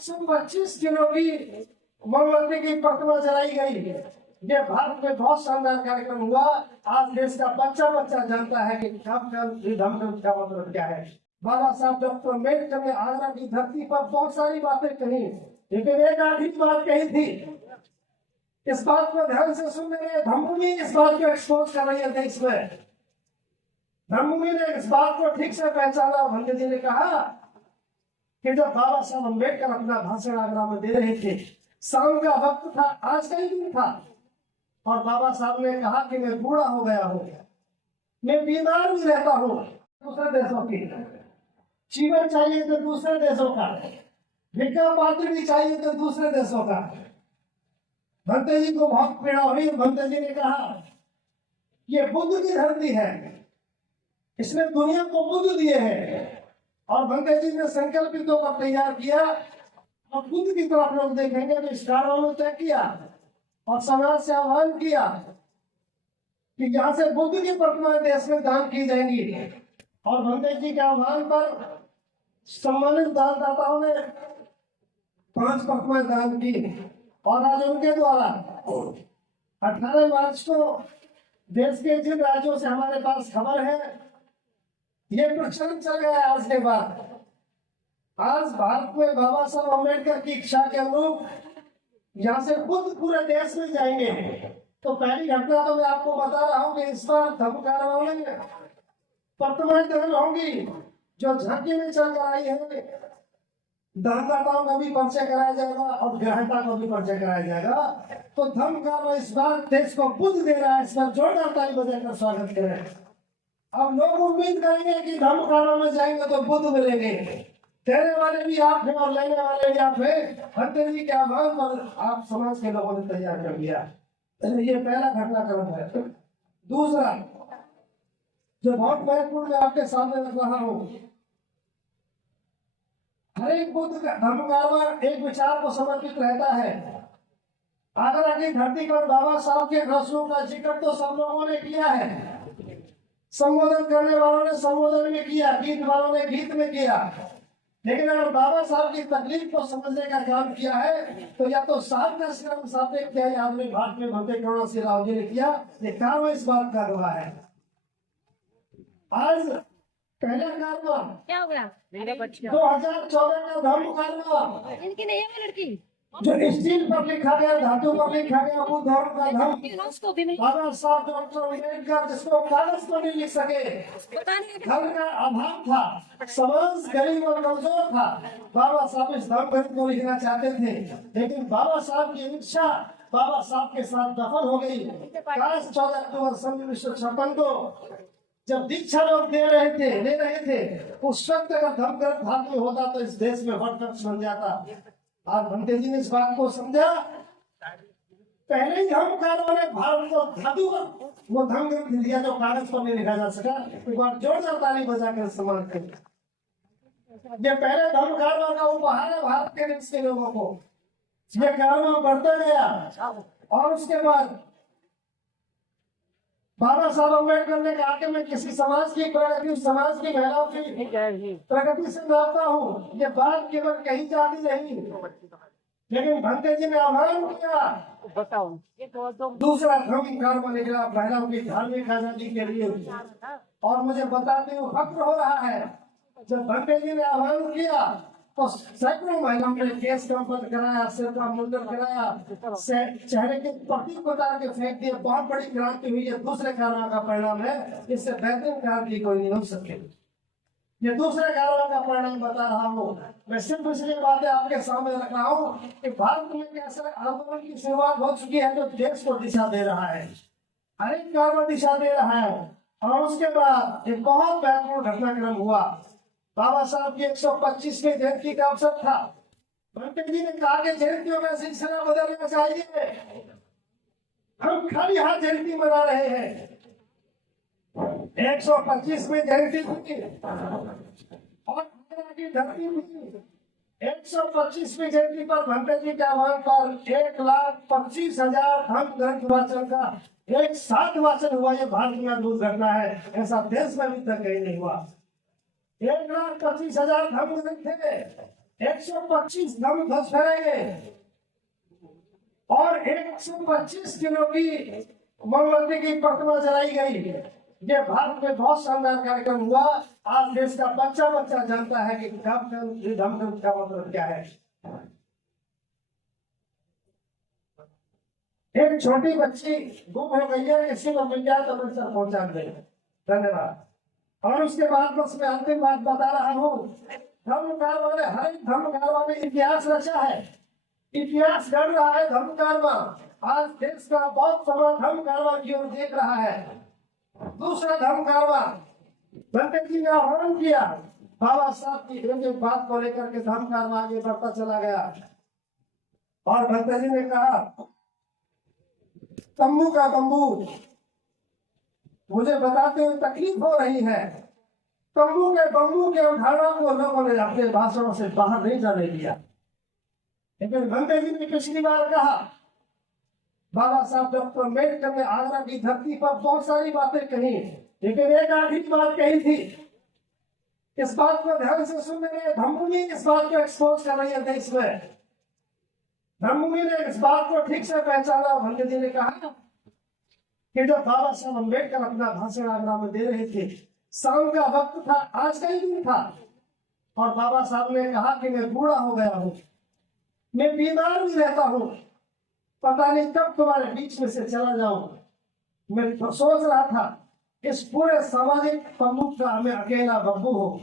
125 kilo की मोमबत्ती की प्रतिमा जलाई गई। ये भारत में बहुत शानदार कार्यक्रम हुआ। आज देश का बच्चा बच्चा जानता है कि धम्मचक्र का मतलब क्या है। बाबा साहब डॉक्टर अम्बेडकर ने आगरा की धरती पर बहुत सारी बातें कही, लेकिन एक आधी बात कही थी। इस बात को ध्यान से सुन रहे धम्मभूमि इस बात को एक्सपोज कर रही है देश में। धम्मभूमि ने इस बात को ठीक से पहचाना। भंते जी ने कहा कि जब बाबा साहब अम्बेडकर अपना भाषण आगरा में दे रहे थे, शाम का वक्त था, आज का ही दिन था, और बाबा साहब ने कहा कि मैं बूढ़ा हो गया हूँ, मैं बीमार भी रहता हूँ, दूसरे देशों की जीवन चाहिए तो दूसरे देशों का, भिक्षा पात्र भी चाहिए तो दूसरे देशों का। भंते जी को बहुत पीड़ा हुई। भंते जी ने कहा ये बुद्ध की धरती है, इसने दुनिया को बुद्ध दिए हैं। और भंते जी ने संकल्पितों का तैयार किया और बुद्ध की तरफ लोग देखेंगे तो इस कारण ने तय किया और समाज से आह्वान किया कि यहाँ से बुद्ध की प्रतिमाएं देश में दान की जाएंगी। और भंते जी के आह्वान पर सम्मानित दानदाताओं ने 5 प्रतिमाएं दान की और आज उनके द्वारा 18 मार्च को देश के जिन राज्यों से हमारे पास खबर है, ये प्रचलन चल गया है। आज के बाद आज भारत में बाबा साहब अम्बेडकर की इच्छा के अनुरूप यहाँ से खुद पूरे देश में जाएंगे। तो पहली घटना तो मैं आपको बता रहा हूँ कि इस बार धम्म कारवां में प्रतिमाएं दान होंगी जो झांकी में चल कर आई है। दानदाताओं का भी परिचय कराया जाएगा और ग्राहकता को भी परिचय कराया जाएगा। तो धम्म कारवां इस बार देश को बुद्ध दे रहा है। इस बार जोरदार ताली बजाकर स्वागत करें। अब लोग उम्मीद करेंगे कि धम्म कारवां में जाएंगे तो बुद्ध मिलेंगे। देने वाले भी आप हैं और लेने वाले भी आप हैं। भंते जी के आह्वान पर आप समाज के लोगों ने तैयार कर दिया। ये पहला घटनाक्रम है। दूसरा जो बहुत महत्वपूर्ण मैं आपके सामने रख रहा हूँ, हर एक बुद्ध का धम्म कारवां एक विचार को समर्पित रहता है। आगरा की धरती पर बाबा साहब के रसूलों का जिक्र तो सब लोगों ने किया है। संबोधन करने वालों ने संबोधन में किया, गीत वालों ने गीत में किया। लेकिन अगर बाबा साहब की तकलीफ को समझने का काम किया है तो या तो साहब का श्रम साहब ने किया या आधुनिक भारत में भंते करुणा सिंह राव जी ने किया। ये कारवां इस बात का गवाह है। आज पहला कारवां क्या हो गया 2014 का धम्म कारवां, इनकी नहीं है लड़की, जो स्टील पर लिखा गया, धातु पर लिखा गया, वो धर्म का धम्म। बाबा साहब डॉक्टर अम्बेडकर जिसको कागज पर नहीं लिख सके, धर्म का अभाव था, समाज गरीब और कमजोर था, बाबा साहब इस धर्म ग्रंथ को लिखना चाहते थे। लेकिन बाबा साहब की इच्छा बाबा साहब के साथ दफन हो गई। 14 अक्टूबर सन 1956 को जब दीक्षा लोग ले रहे थे उस वक्त अगर धर्म ग्रंथ हाथ में होता तो इस देश में वटवृक्ष बन जाता। आज भंते जी ने इस बात को समझा। पहले ही धम्म कारवां ने भारत को धातु वो धम्म ग्रंथ दिया जो कागज पर नहीं लिखा जा सका। एक बार जोरदार ताली बजाकर सम्मान करें। ये पहले धम्म कारवां का उपहार है भारत के देश के लोगों को। ये कारवां बढ़ता गया और उसके बाद बाबा साहब अम्बेडकर ने कहा कि मैं किसी समाज की प्रगति, समाज की महिलाओं की प्रगति से नापता हूँ। ये बात केवल कही जाती नहीं, लेकिन भंते जी ने आह्वान किया। दूसरा धम्म कारवां निकला महिलाओं की धार्मिक आजादी के लिए। और मुझे बताते हुए फक्र हो रहा है, जब भंते जी ने आह्वान किया तो सैकड़ों महिलाओं ने केस कंपन कराया, सिर का मुंडन कराया, चेहरे के प्रतीक उतार के फेंक दिए। बहुत बड़ी क्रांति हुई है। दूसरे कारवां का परिणाम है। इससे बेहतरीन क्रांति कोई नहीं हो सके। ये दूसरे कारवां का परिणाम बता रहा हूँ। मैं सिर्फ इसलिए बातें आपके सामने रख रहा हूँ कि भारत में एक ऐसे आंदोलन की शुरुआत हो चुकी है जो देश को दिशा दे रहा है। हर एक कारवां दिशा दे रहा है। और उसके बाद एक बहुत महत्वपूर्ण घटनाक्रम हुआ। बाबा साहब की 125वीं जयंती का अवसर था। भंते जी ने कहा कि जयंतियों में सिलसिला बदलना चाहिए। हम खाली हाथ जयंती मना रहे हैं। 125वीं जयंती थी और की धरती थी। 125वीं जयंती पर भंते जी के आह्वान पर 1,25,000 धम्म ग्रंथ वाचन का एक साथ वाचन हुआ। ये भारत में अद्भुत घटना है। ऐसा देश में अभी तक कहीं नहीं हुआ। 1,25,000 धम्म ग्रंथ थे। 125 धर्म ध्वज फहराए और 125 किलो की मोमबत्ती की प्रतिमा जलाई गई। ये भारत में बहुत शानदार कार्यक्रम हुआ। आज देश का बच्चा बच्चा जानता है कि धम्म का मतलब क्या है। एक छोटी बच्ची गुम हो गई है, किसी को मिल जाए तो मैं सर पहुंचा दे। धन्यवाद। और उसके बाद बस मैं अंतिम बात बता रहा हूँ। धर्मकारवा ने हर एक धर्मकारवा ने इतिहास रचा है, इतिहास गढ़ रहा है धर्मकारवा। आज देश का बहुत समय धर्मकारवा की ओर देख रहा है। दूसरा धर्मकारवा बंटे जी ने आह्वान किया, बाबा साहब की एक बात को लेकर के धर्मकारवा आगे बढ़ता चला गया और बंटे जी ने कहा, तंबू का बंबू मुझे बताते हुए तकलीफ हो रही है। तंबू के बंबू के अवधारणा को लोगों ने अपने भाषणों से बाहर नहीं जाने दिया। लेकिन बंटे जी ने पिछली बार कहा, बाबा साहब डॉक्टर अम्बेडकर ने आगरा की धरती पर बहुत सारी बातें कही, लेकिन एक आखिरी बात कही थी। इस बात को ध्यान से सुन रहे धर्मभूमि इस बात को एक्सपोज कर रही है देश में। धर्मभूमि ने इस बात को ठीक से पहचाना। बंटे जी ने कहा कि जब बाबा साहब अम्बेडकर अपना भाषण आगरा में दे रहे थे, शाम का वक्त था, आज का ही दिन था, और बाबा साहब ने कहा कि मैं बूढ़ा हो गया हूँ, मैं बीमार भी रहता हूँ, पता नहीं कब तुम्हारे बीच में से चला जाऊं। मैं तो सोच रहा था इस पूरे सामाजिक प्रमुख का हमें अकेला बब्बू हो।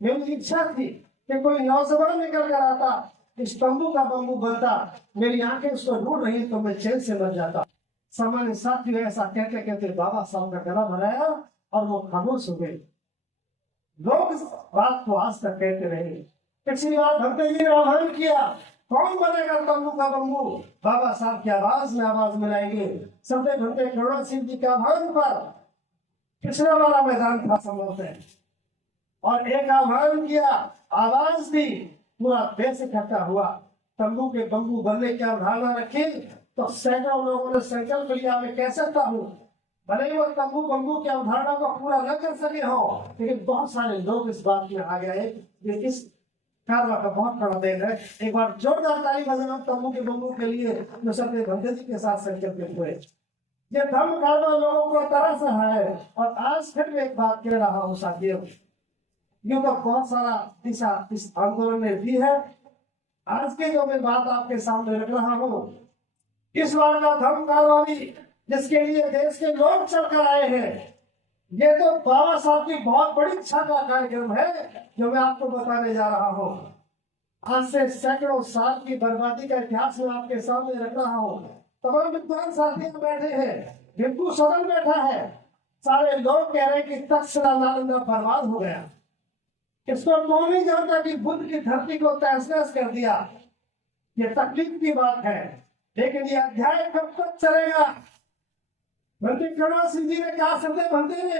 मेरी इच्छा थी कि कोई नौजवान निकल कर आता, इस तंबू का बम्बू बनता, मेरी आंखें उसको ढूंढ रही तो मैं चैन से मर जाता। सामान्य साथी ऐसा कहते कहते बाबा साहब का गला भराया और वो खामोश हो गए। लोग इस बात को आज तक कहते रहे। पिछली बार भक्ति जी ने आह्वान किया, कौन बनेगा तंबू का बम्बू? बाबा साहब की आवाज में आवाज मिलाएंगे। सबसे भक्ति करुणा सिंह जी के आह्वान पर पिछला वाला मैदान था संभवतः, और एक आह्वान किया, आवाज दी, पूरा देश इकट्ठा हुआ। तंबू के बम्बू बनने की अवधारणा रखी तो सैकड़ों लोगों ने संकल्प लिया, मैं कह सकता हूँ भले ही वो तंबू बम्बू की अवधारणा को पूरा न कर सके हो, लेकिन बहुत सारे लोग इस बात में आ गए। इस कारवा का बहुत बड़ा देन है। एक बार जोरदार ताली बजाना तंबू के बम्बू के लिए, जो सबने भंते जी के साथ संकल्प हुए। ये धर्म कारवा लोगों को तरस रहा है। और आज फिर मैं एक बात कह रहा हूँ साथियों, ये तो बहुत सारा दिशा इस आंदोलन में भी है। आज के जो मैं बात आपके सामने रख रहा हूँ, इस बार का धर्म कारवा भी जिसके लिए देश के लोग चलकर आए हैं, ये तो बाबा साहब की बहुत बड़ी इच्छा का कार्यक्रम है जो मैं आपको बताने जा रहा हूँ। आज से सैकड़ों साल की बर्बादी का इतिहास में आपके सामने रख रहा हूँ। तमाम विद्वान साथी बैठे हैं, बिल्कुल सदन बैठा है, सारे लोग कह रहे हैं कि तक्षशिला नालंदा बर्बाद हो गया। इसको कौन नहीं जानता कि बुद्ध की धरती को तहस नहस कर दिया। ये तकलीफ की बात है, लेकिन ये अध्याय कब तक चलेगा? भंते करुणा सिंह जी ने कहा, सबसे भंते ने